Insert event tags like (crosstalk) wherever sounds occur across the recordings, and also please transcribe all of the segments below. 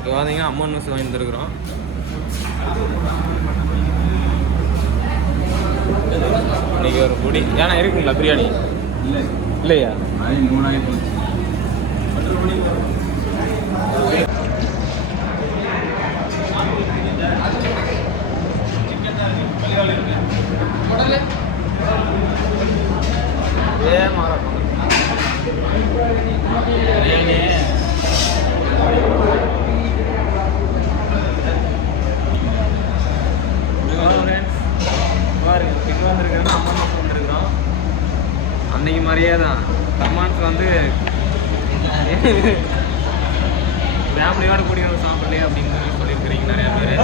இப்போ பார்த்தீங்கன்னா அம்மன் மெஸ் வாங்கி வந்துருக்குறோம் இன்னைக்கு ஒரு குடி ஏன்னா இருக்குங்களா பிரியாணி? இல்லை இல்லையா? மூணாயிரம் போச்சு ஏ மாறோம் பாருங்க இங்கே வந்திருக்கிறோம் அம்மன் மெஸ் வந்திருக்கிறோம் அன்னைக்கு மாதிரியே தான் கமான்ஸ் வந்து ஃபேமிலியோட கூடி வந்து சாப்பிடலையே அப்படின்னு சொல்லி சொல்லியிருக்கிறீங்க நிறைய பேர்.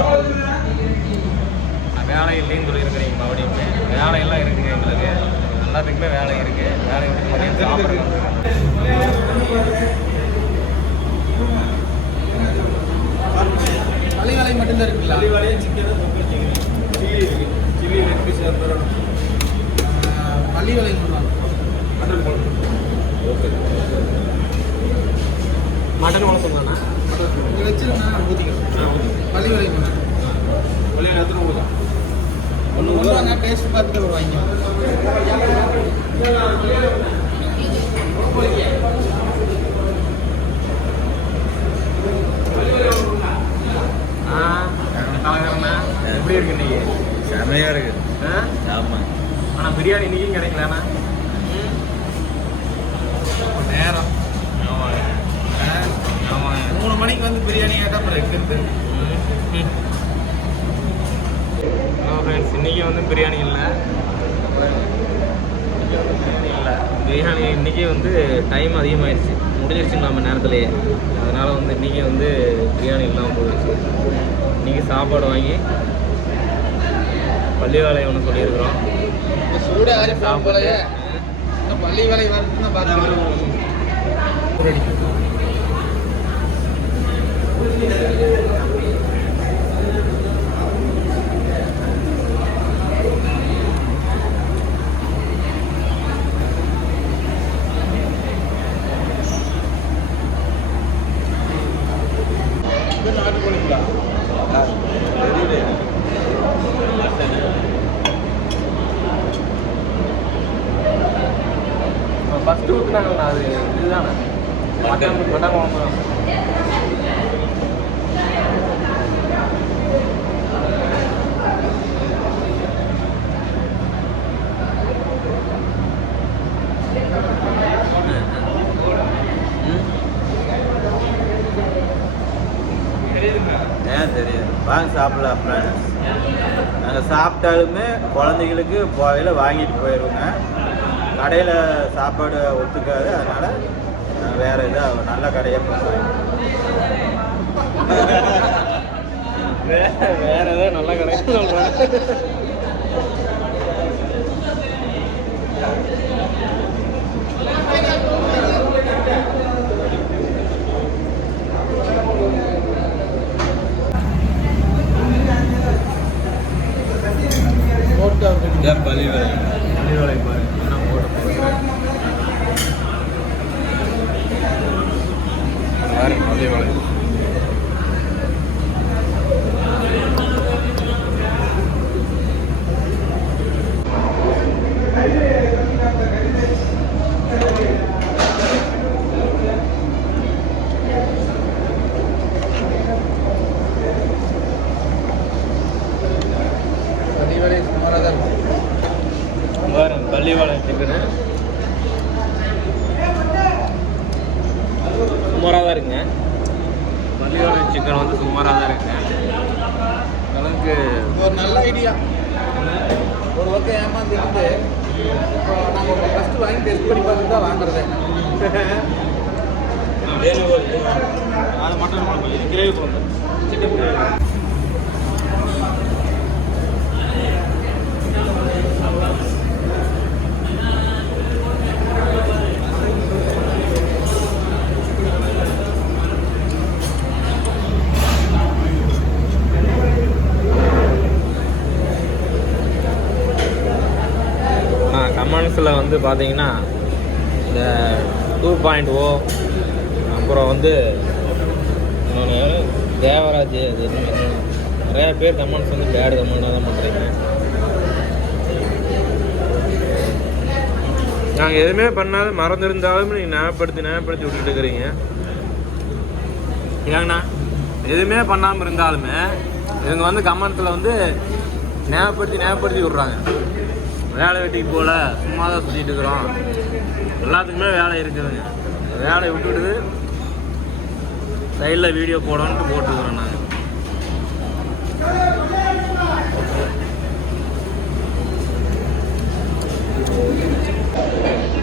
வேலை இல்லைன்னு சொல்லியிருக்கிறீங்க மறுபடியும் வேலை எல்லாம் இருக்குங்க எங்களுக்கு. எல்லாத்துக்குமே வேலை இருக்கு. வேலை வேலை மட்டும்தான் இருக்குல்ல வலையும் சிக்கன் சில்லி இருக்கு சில்லி லெக் பீஸ் பள்ளி வேலை மட்டன் குழம்பு ஓகே மட்டன் குழம்பு தானே? இங்கே வச்சிருந்தா ஊற்றிக்கலாம் பள்ளி வேலை மட்டும் வலையில் எத்தனை ஊதா ஒன்று ஒன்று வாங்க டேஸ்ட் பார்த்துட்டு கலகரண்ணா எப்படி இருக்கு இன்னைக்கு? செமையாக இருக்குது ஆ? ஆமாம் ஆனால் பிரியாணி இன்னைக்கும் கிடைக்கலண்ணா. நேரம். ஆமாங்க மூணு மணிக்கு வந்து பிரியாணி கேட்டால் அப்புறம் இருக்குது ஹலோ ஃப்ரெண்ட்ஸ் இன்றைக்கி வந்து பிரியாணி இல்லை. பிரியாணி இல்லை. பிரியாணி இன்றைக்கி வந்து டைம் அதிகமாகிடுச்சு முடிஞ்சிருச்சு நம்ம நேரத்துலேயே. அதனால் வந்து இன்றைக்கி வந்து பிரியாணி இல்லாமல் போயிடுச்சு இன்றைக்கி சாப்பாடு வாங்கி பள்ளி வேலையை ஒன்று சொல்லியிருக்கிறோம். இப்போ சூடு ஆறி போகும் போலயே இன்னும் பள்ளி வேலை வரதுன்னு பார்த்து Ready. ஃபஸ்ட்டு ஊற்றுனாங்கண்ணா அது இதுதானே. மட்டன் மட்டன் குழம்பு தான். ஏன் தெரியும் வாங்க சாப்பிடலாம் ஃப்ரெண்ட்ஸ் நாங்கள் சாப்பிட்டாலுமே குழந்தைகளுக்கு போகையில் வாங்கிட்டு போயிடுவோங்க கடையில் சாப்பாடு ஒத்துக்காது அதனால் வேறு இதாக நல்ல கடையாக போய் (laughs) வேற வேற ஏதாவது நல்ல கடை சொல்கிறேன் போட்டு இதான் பள்ளி வேலை பள்ளி வேலை பாருங்க நான் போட்டு போகிறேன் பாருங்க பள்ளி வேலை பள்ளி வேலை சுமாராக தான் இருக்கும் பாருங்க பள்ளி வேலை சிக்கனு சுமாராக தான் இருக்குங்க. பள்ளி வேலை சிக்கன் வந்து சுமாராக தான் இருக்குங்க அளவுக்கு ஒரு நல்ல ஐடியா ஒரு பக்கம் ஏமாந்துக்கிட்டு இப்போ நம்ம ஃபஸ்ட்டு வாங்கி டெஸ்ட் பண்ணி பார்த்துட்டு தான் வாங்குறது அது மட்டன் குழம்பு கிரேவி குழம்பு. சிக்கன் வந்து பார்த்தீங்கன்னா இந்த டூ பாயிண்ட் ஓ அப்புறம் வந்து இன்னொன்று தேவராஜ் அது நிறையா பேர் கமெண்ட்ஸ் வந்து பேட் கமெண்டாக தான் பண்ணுறீங்க நாங்கள் எதுவுமே பண்ணாத மறந்துருந்தாலும் நீங்கள் ஞாபகப்படுத்தி ஞாபகப்படுத்தி விட்டுட்டு இருக்கிறீங்க. ஏங்கண்ணா எதுவுமே பண்ணாமல் இருந்தாலுமே இவங்க வந்து கமெண்ட்ஸில் வந்து ஞாபகப்படுத்தி ஞாபகப்படுத்தி விட்றாங்க. வேலை வெட்டிக்கு போகல சும்மா தான் சுற்றிட்டு இருக்கிறோம். எல்லாத்துக்குமே வேலை இருக்குதுங்க வேலையை விட்டுவிடுது சைடில் வீடியோ போடணுன்ட்டு போட்டுக்கிறோம் நாங்கள் நாட்டுக்குள்ளே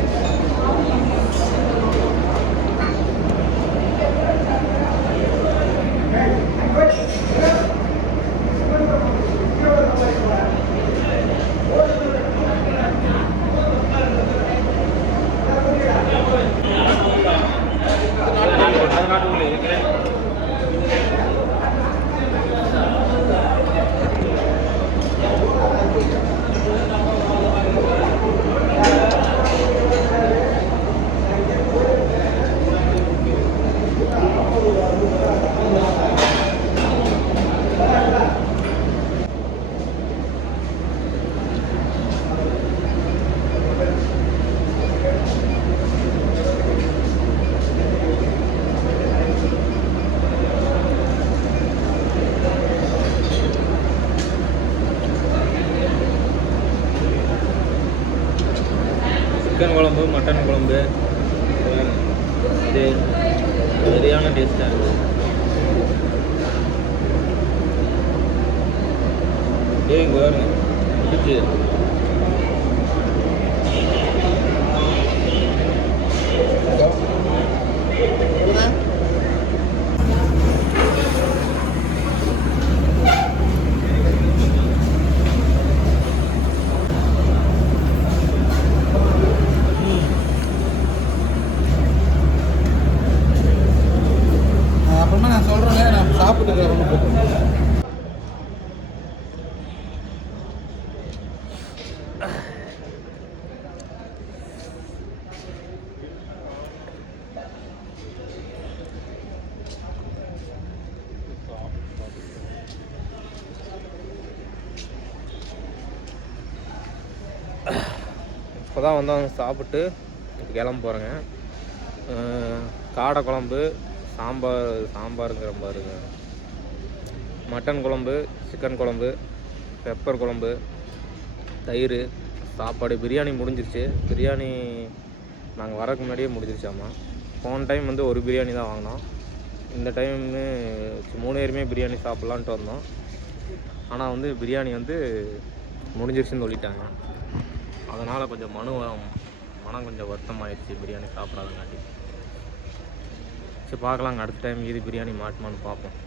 சிக்கன் குழம்பு மட்டன் குழம்பு இது சரியான டேஸ்ட்டாக இருக்குது ஏய் இங்கே பாருங்க பிடிச்சி அப்புறமா நான் இப்போ தான் வந்தவங்க சாப்பிட்டு கிளம்ப போகிறேங்க காடை குழம்பு சாம்பார் சாம்பாருங்கிற பாருங்க. மட்டன் குழம்பு சிக்கன் குழம்பு பெப்பர் குழம்பு தயிர் சாப்பாடு பிரியாணி முடிஞ்சிருச்சு. பிரியாணி நாங்கள் வரக்கு முன்னாடியே முடிஞ்சிருச்சாமா? போன டைம் வந்து ஒரு பிரியாணி தான் வாங்கினோம். இந்த டைமு மூணு பேருமே பிரியாணி சாப்பிட்லான்ட்டு வந்தோம். ஆனால் வந்து பிரியாணி வந்து முடிஞ்சிருச்சுன்னு சொல்லிட்டாங்க. அதனால் கொஞ்சம் மனு மனம் கொஞ்சம் வருத்தமாயிடுச்சு பிரியாணி சாப்பிடாதங்காட்டி. சரி பார்க்கலாங்க. அடுத்த டைம் இது பிரியாணி மாட்டுமான்னு பார்ப்போம்.